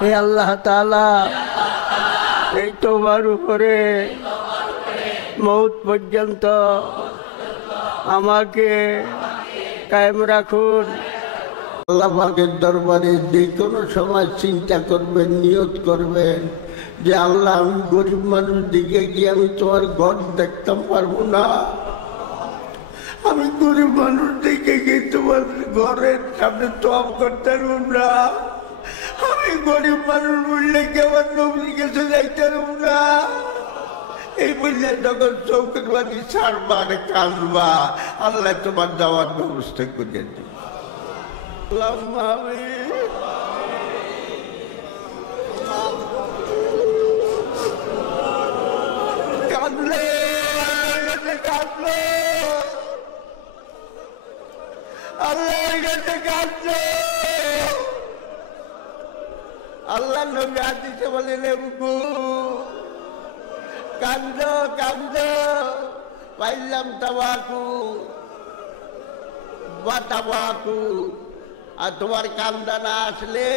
হে আল্লাহ তাআলা, এই তোমার উপরে মৌত পর্যন্ত আমাকে কায়েম রাখুন। আল্লাহ পাকের দরবারে যে কোনো সময় চিন্তা করবেন, নিয়ত করবেন যে আল্লাহ, আমি গরিব মানুষ দিকে গিয়ে আমি তোমার ঘর দেখতে পারবো না। আমি গরিব মানুষ দিকে গিয়ে তোমার ঘরের সামনে তওয়াব করতে পারবো না। আমি গরিব মানুষ বললে কি আমার নবীর কাছে যাইতে পারবো না। এই বললে যখন চৌকের বাড়ি ছাড়বা আর কাঁদবা, আল্লাহ তোমার যাওয়ার ব্যবস্থা করে দিবে। কাঁদলে কাঁদলে আল্লাহর কাছে কাঁদলে আল্লাহ নবী হাদিসে বলেন, কান্দ কান্দ পাইলাম তাবাকু বা তাবাকু। আর তোমার কান্দা না আসলে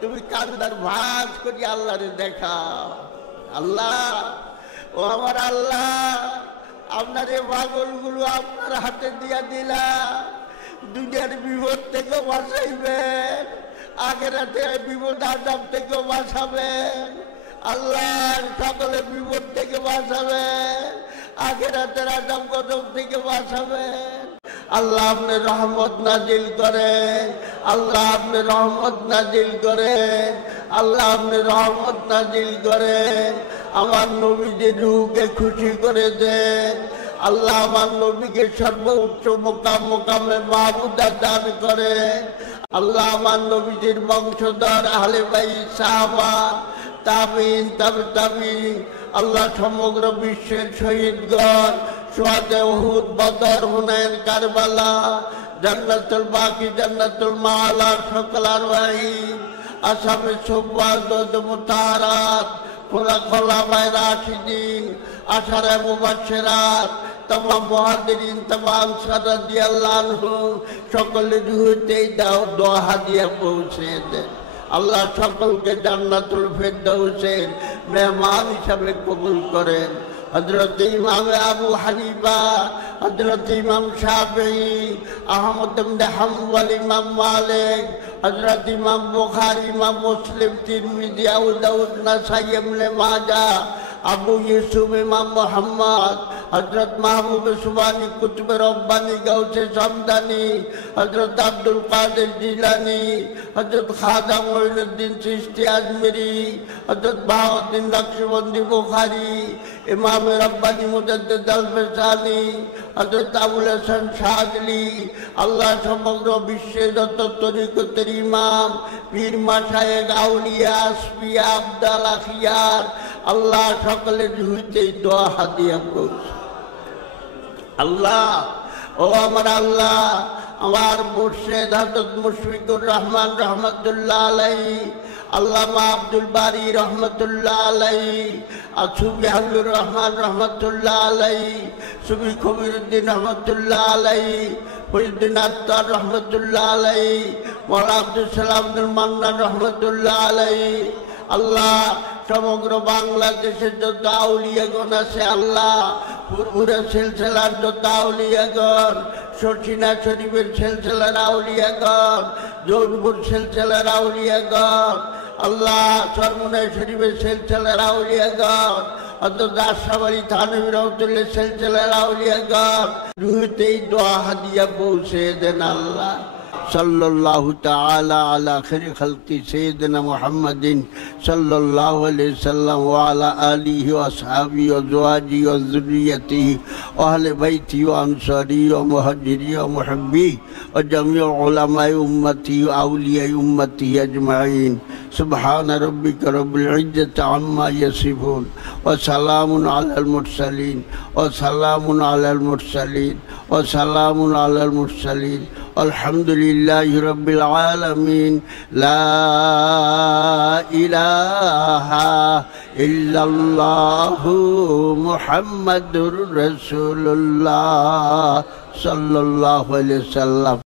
তুমি কান্দার ভাঁজ করি আল্লাহরে দেখা। আল্লাহ, ও আমার আল্লাহ, আপনার এই পাগলগুলো আপনার হাতে দিয়া দিলা। দুনিয়ার বিপদ থেকে বাঁচাইবেন, আখিরাতে বিপদ আযাব থেকে বাঁচাবেন। আল্লাহ, সকলের বিপদ থেকে বাঁচাবেন, আখিরাতের আযাব গজব থেকে বাঁচাবেন। আল্লাহ আপনি রহমত নাজিল করেন, আল্লাহ আপনি রহমত নাজিল করেন, আল্লাহ আপনি রহমত নাজিল করেন। আমার নবীজির রূহকে খুশি করে দেন। আল্লাহ আমার নবীকে সর্বোচ্চ মোকামে মাহমুদা দান করেন। আল্লাহ আমার নবীজির বংশধর আহলে বাইত সাহাবা তাবিঈন তাবিঈন, আল্লাহ সমগ্র বিশ্বের শহীদগণ, শুহাদায়ে উহুদ, বদর, হুনাইন, কারবালা, জান্নাতুল বাকি, জান্নাতুল মাআলা, সকল আরওয়াহিন, আসামে সুবহাত মুতাহারাত, খোলাফায়ে রাশিদিন, আশারে মুবাশশিরাত, तमाम मुहाजिरिन, तमाम अंसार রাদিয়াল্লাহু আনহু, সকলের রুহেই দাও দোয়া হাদিয়া পৌঁছে দেন। আল্লাহ সকলকে জান্নাতুল ফেরদাউসের মেহমান হিসাবে কবুল করেন। হযরত ইমাম আবু হানিফা, হযরত ইমাম শাফিঈ, আহমদ ইবনে হাম্বল, ইমাম মালিক, হযরত ইমাম বুখারী, ইমাম মুসলিম, তিরমিজি, আবু দাউদ, নাসাই, ইবনে মাজাহ, আবু ইউসুফ, ইমাম মুহাম্মদ, হযরত মাহবুব সুবহানী, কুতুব রব্বানী, গাউসে সামদানি, হযরত আব্দুল কাদের জিলানী, হযরত খাজা মঈনুদ্দিন চিশতি আজমেরি, হযরত বাহাউদ্দিন নকশবন্দি বুখারী, ইমাম রব্বানী মুজাদ্দিদ আল-ফিসানি, হযরত আবুল হাসান শাযলি। আল্লাহ সমগ্র বিশ্বের যত তরিকতের ইমাম, পীর, মাশায়েখ, আউলিয়া, আসফিয়া, আবদাল, আখিয়ার, আল্লাহ সকলের রুহেই দোয়া হাদিয়া পৌঁছে। আল্লাহ, ও আমার আল্লাহ, আমার মুর্শিদ হযরত মুশফিকুর রহমান রহমাতুল্লাহ আলাইহি, আল্লামা আব্দুল বারী রহমাতুল্লাহ আলাইহি, সুফি হাবিবুর রহমান রহমাতুল্লাহ আলাইহি, সুফি কবিরউদ্দিন রহমাতুল্লাহ আলাইহি, ফরিদুদ্দিন আত্তার রহমাতুল্লাহ আলাইহি, মাওলানা আব্দুল সালাম আব্দুল মান্নান রহমাতুল্লাহ আলাইহি। আল্লাহ, সমগ্র বাংলাদেশের যত আউলিয়াগণ আছে, আল্লাহ পুরপুরা সিলসিলার যত আউলিয়াগণ, শর্ষিনা শরীফের সিলসিলার আউলিয়াগণ, জৌনপুর সিলসিলার আউলিয়াগণ, আল্লাহ চরমনাই শরীফের সিলসিলার আউলিয়াগণ, অন্তত আশরাফ থানভী রহমাতুল্লাহ সিলসিলার আউলিয়াগণ, রুহেই দোয়া হাদিয়া পৌঁছে দেন। আল্লাহ सल्लल्लाहु ताला अला खैर खल्क़ि सय्यिदिना मुहम्मदिन सल्लल्लाहु अलैहि वसल्लम व अला आलिहि व अस्हाबिहि व ज़वाजिहि व ज़ुर्रिय्यतिहि व अहले बैतिहि व अंसारिहि व मुहाजिरिहि व मुहिब्बिहि व जमीअ उलमाए उम्मती व औलियाए उम्मती अजमाइन। सुब्हान रब्बिका रब्बिल इज्जति अम्मा यसिफून व सलामुन अलल मुरसलीन व सलामुन अलल मुरसलीन व सलामुन अलल मुरसलीन अल्हम्दुलिल्लाहि रब्बिल आलमीन। ला इलाहा इल्लल्लाहु मुहम्मदुर रसूलुल्लाह सल्लल्लाहु अलैहि वसल्लम।